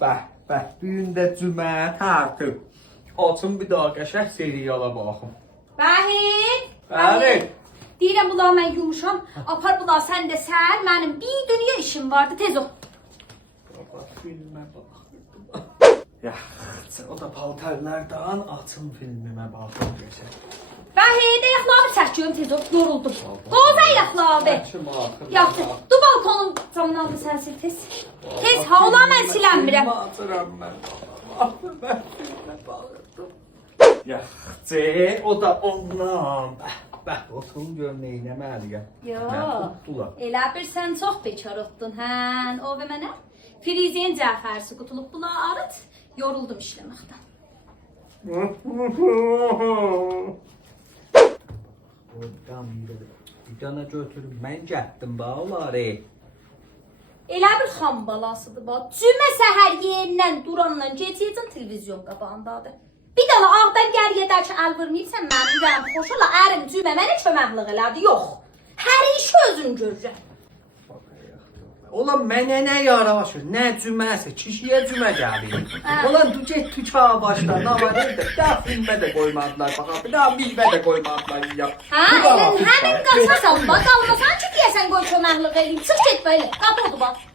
Bəh, bu gün də cümə tərtib. Açın bir daha qəşəng seriyala baxım. Vahid. Bəli. Deyirəm bunlar mən yumuşam. Apar bunlar sən də sən. Mənim bir dünya işim vardı. Tez ol. Baba filmə baxırdım. Yaxşı, o da paltarlardan açın filmimə baxım qəşəng. Vahid, ayaqlarımı çəkiyorum tez ol. Yoruldum. Qoz ayaqlarımı. Kim axır? Yaxşı. Du balkonun camını aldı sən sil tez. Tez ha ola mən silənmirəm. Açıram mən. Mən filmə baxırdım. Yaxşı, o da ondan. Bəh, oturun gör neynəməliyəm. Yox. Elə bir sən çox bekar otdun, hə? O və mənə Firiziyin cəfərsi qutulub bula arıt. Yoruldum işləməkdən. Oradan bir dana götürüb mən getdim bağları. Elə bir xam balasıdır bax. Cümə səhər yerindən duranla gecəyəcən televizyon qabağındadır. Bir dana ağdan gəriyədəki əl vurmayıbsən mənim ürəyim xoş ola. Ərim cümə mənə köməklik elədi. Yox. Hər işi özün görürəm. Ulan mənə nə yaraşır, nə cüməsə, kişiyə cümə gəlir. Ulan du get tüka başla, nə var evdə, daha filmə də qoymadılar, baxa, bir daha bilmə də qoymadılar. Hə, elə həmin qaçasan, bax, qalmasan ki, deyəsən qoy köməklik eləyim. Çıx get belə, qapı oldu bax.